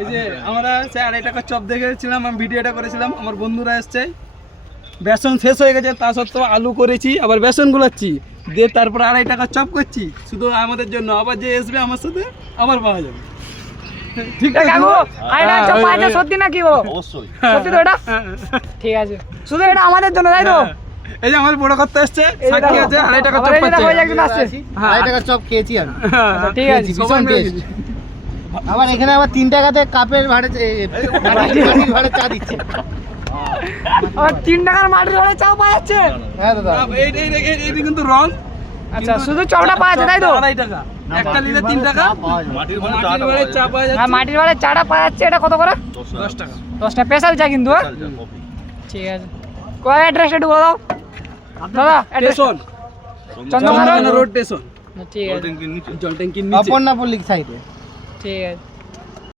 এই যে আমরা 2.5 টাকার চপ দেখেছিলাম, আমি ভিডিওটা করেছিলাম, আমার বন্ধুরা এসছে, বেসন শেষ হয়ে গেছে তা সত্ত্বেও আলু করেছি, আবার বেসন গুলাচ্ছি, দিয়ে তারপর 2.5 টাকার চপ করছি শুধু আমাদের জন্য, আবার যে আসবে আমার সাথে আমার পাওয়া যাবে। ঠিক আছে কাকু, আইনা চপ আছে সত্যি নাকি ও? অবশ্যই সত্যি তো এটা? ঠিক আছে, শুধু এটা আমাদের জন্য তাই তো? এই যে আমার বড় করতে আসছে, এই যে সাক্ষী দেখো, আছে, 2.5 টাকার আবার চপ এই যে দেখো, এই যে পাচ্ছে। একজন আসছে। 2.5 টাকার চপ খেয়েছি আমি। ঠিক আছে, ভীষণ টেস্ট। আবার এখানে আবার 3 টাকাতে কাপের ভাড়ে মাটির ভাড়ে চা দিচ্ছে। আবার 3 টাকার মাটির ভাড়া চা পাওয়া যাচ্ছে? হ্যাঁ দাদা। এইটা কিন্তু রং। আচ্ছা, শুধু চপটা পাওয়া যাচ্ছে তাই তো? 2.5 টাকা, একটা নিলে 3 টাকা, মাটির ভাড়ে চা পাওয়া আর যাচ্ছে মাটির ভাড়া চাটা পাওয়া যাচ্ছে, এটা কত করে? 10 টাকা। 10টা স্পেশাল চা কিন্তু, হ্যাঁ? ঠিক আছে, কয় অ্যাড্রেসটা একটু বলে দাও দাদা। Address station Chandrakona road station, ঠিক আছে, জল ট্যাঙ্কির নিচে। অপর্ণা পল্লিক সাইডে। ঠিক আছে।